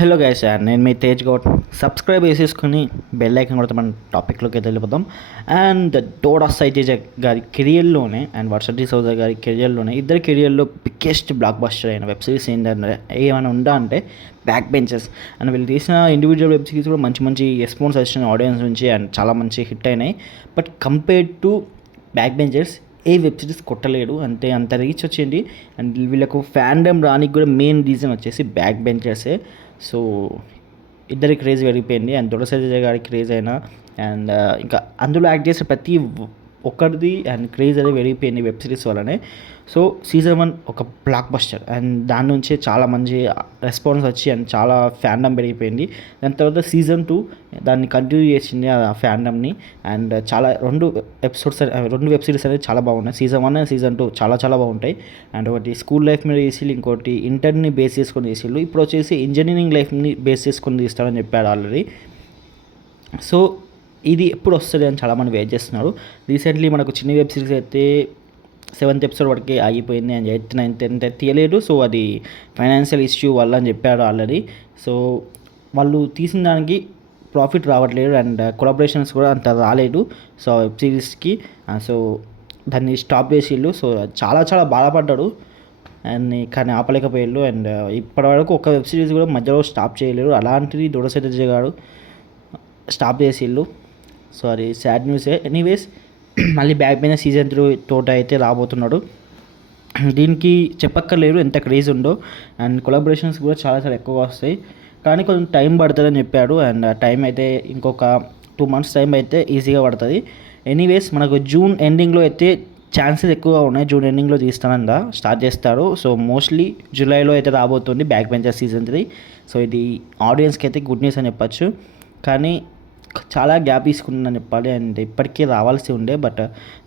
Hello guys, నేను మీ Tej Goud. Subscribe చేసేసుకుని bell icon కొడితే మన టాపిక్లోకి వెళ్ళిపోతాం. అండ్ డోడా సైతేజ గారి కెరియర్లోనే అండ్ వర్షటి సౌజా గారి కెరియర్లోనే ఇద్దరు కెరియర్లో బిగ్గెస్ట్ బ్లాక్ బస్టర్ అయిన వెబ్ సిరీస్ ఏంటంటే ఏమైనా ఉందా అంటే బ్యాక్ బెంచెస్. అండ్ వీళ్ళు తీసిన ఇండివిజువల్ వెబ్ సిరీస్ కూడా మంచి మంచి రెస్పాన్స్ వచ్చిన ఆడియన్స్ నుంచి అండ్ చాలా మంచి హిట్ అయినాయి. But compared to back benches ఏ వెబ్ సిరీస్ కొట్టలేడు, అంటే అంత రీచ్ వచ్చింది. అండ్ వీళ్ళకు ఫ్యాండమ్ రానికి కూడా మెయిన్ రీజన్ వచ్చేసి బ్యాక్ బెంచర్సే. సో ఇద్దరి క్రేజ్ పెరిగిపోయింది. అండ్ దొరసరి గారి క్రేజ్ అయినా అండ్ ఇంకా అందులో యాక్ట్ చేసే ప్రతి ఒక్కరిది అండ్ క్రేజ్ అనేది పెరిగిపోయింది వెబ్ సిరీస్ వల్లనే. సో సీజన్ 1 ఒక బ్లాక్ బస్టర్ అండ్ దాని నుంచే చాలా మంచి రెస్పాన్స్ వచ్చి అండ్ చాలా ఫ్యాండమ్ పెరిగిపోయింది. దాని తర్వాత సీజన్ 2 దాన్ని కంటిన్యూ చేసింది ఆ ఫ్యాండమ్ని. అండ్ చాలా రెండు వెబ్ సిరీస్ అనేది చాలా బాగున్నాయి. సీజన్ 1 అండ్ సీజన్ 2 చాలా చాలా బాగుంటాయి. అండ్ ఒకటి స్కూల్ లైఫ్ మీద చేసి, ఇంకోటి ఇంటర్ని బేస్ చేసుకొని చేసిళ్ళు. ఇప్పుడు వచ్చేసి ఇంజనీరింగ్ లైఫ్ని బేస్ చేసుకొని తీస్తారని చెప్పాడు ఆల్రెడీ. సో ఇది ఎప్పుడు వస్తుంది అని చాలామంది వెయిట్ చేస్తున్నారు. రీసెంట్లీ మనకు చిన్న వెబ్ సిరీస్ అయితే 7th ఎపిసోడ్ వరకే ఆగిపోయింది అండ్ 8th 9th 10th తీయలేదు. సో అది ఫైనాన్షియల్ ఇష్యూ వల్ల అని చెప్పాడు ఆల్రెడీ. సో వాళ్ళు తీసిన దానికి ప్రాఫిట్ రావట్లేదు అండ్ కొలాబరేషన్స్ కూడా అంత రాలేదు సో వెబ్ సిరీస్కి. సో దాన్ని స్టాప్ చేసిళ్ళు. సో చాలా చాలా బాధపడ్డాడు అండ్ కానీ ఆపలేకపోయాడు. అండ్ ఇప్పటివరకు ఒక వెబ్ సిరీస్ కూడా మధ్యలో స్టాప్ చేయలేరు. అలాంటిది దొడసెటజ గారు స్టాప్ చేసిళ్ళు. సో అది సాడ్ న్యూసే. ఎనీవేస్ మళ్ళీ బ్యాక్ పైన సీజన్ 3 తోట అయితే రాబోతున్నాడు. దీనికి చెప్పక్కర్లేదు ఎంత క్రేజ్ ఉందో. అండ్ కొలాబరేషన్స్ కూడా చాలా చాలా ఎక్కువగా వస్తాయి, కానీ కొంచెం టైం పడుతుందని చెప్పాడు. అండ్ టైం అయితే ఇంకొక 2 months టైం అయితే ఈజీగా పడుతుంది. ఎనీవేస్ మనకు జూన్ ఎండింగ్లో అయితే ఛాన్సెస్ ఎక్కువగా ఉన్నాయి. జూన్ ఎండింగ్లో తీస్తానందా స్టార్ట్ చేస్తారు. సో మోస్ట్లీ జూలైలో అయితే రాబోతుంది బ్యాక్ బెంచర్ సీజన్ 3. సో ఇది ఆడియన్స్కి అయితే గుడ్ న్యూస్ అని చెప్పచ్చు. కానీ చాలా గ్యాప్ తీసుకుంటుందని చెప్పాలి. అండ్ ఇప్పటికీ రావాల్సి ఉండే, బట్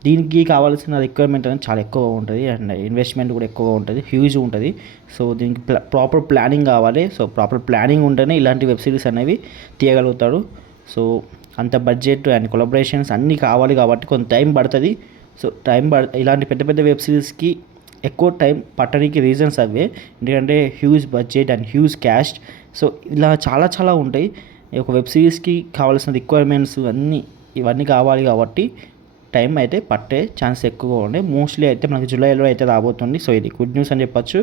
దీనికి కావాల్సిన రిక్వైర్మెంట్ అనేది చాలా ఎక్కువగా ఉంటుంది అండ్ ఇన్వెస్ట్మెంట్ కూడా ఎక్కువగా ఉంటుంది, హ్యూజ్ ఉంటుంది. సో దీనికి ప్రాపర్ ప్లానింగ్ కావాలి. సో ప్రాపర్ ప్లానింగ్ ఉంటేనే ఇలాంటి వెబ్ సిరీస్ అనేవి తీయగలుగుతాడు. సో అంత బడ్జెట్ అండ్ కొలాబరేషన్స్ అన్నీ కావాలి కాబట్టి కొంత టైం పడుతుంది. సో ఇలాంటి పెద్ద పెద్ద వెబ్ సిరీస్కి ఎక్కువ టైం పట్టడానికి రీజన్స్ అవే, ఎందుకంటే huge budget and huge cash. So ఇలా చాలా చాలా ఉంటాయి. ఒక వెబ్ సిరీస్కి కావాల్సిన రిక్వైర్మెంట్స్ ఇవన్నీ కావాలి కాబట్టి టైం అయితే పట్టే ఛాన్స్ ఎక్కువగా ఉండే. మోస్ట్లీ అయితే మనకి జూలైలో అయితే రాబోతుంది. సో ఇది గుడ్ న్యూస్ అని చెప్పచ్చు.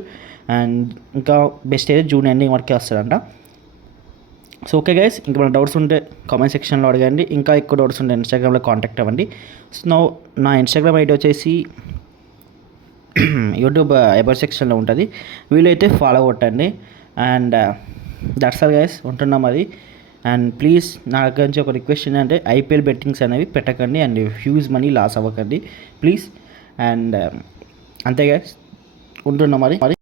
అండ్ ఇంకా బెస్ట్ అయితే జూన్ ఎండింగ్ వరకే వస్తుందంట. సో ఓకే గైస్, ఇంకా మన డౌట్స్ ఉంటే కామెంట్ సెక్షన్లో అడగండి. ఇంకా ఎక్కువ డౌట్స్ ఉంటే ఇన్స్టాగ్రామ్లో కాంటాక్ట్ అవ్వండి. సో నా ఇన్స్టాగ్రామ్ ఐడి వచ్చేసి యూట్యూబ్ ఎబర్ సెక్షన్లో ఉంటుంది, వీలైతే ఫాలో కొట్టండి. అండ్ దట్స్ ఆల్ గైస్, ఉంటున్నాం అది. అండ్ ప్లీజ్ నా దగ్గర నుంచి ఒక రిక్వెస్ట్ ఏంటంటే ఐపీఎల్ బెట్టింగ్స్ అనేవి పెట్టకండి అండ్ హ్యూజ్ మనీ లాస్ అవ్వకండి ప్లీజ్. అండ్ అంతే గైస్, ఉంటున్నాం మరి.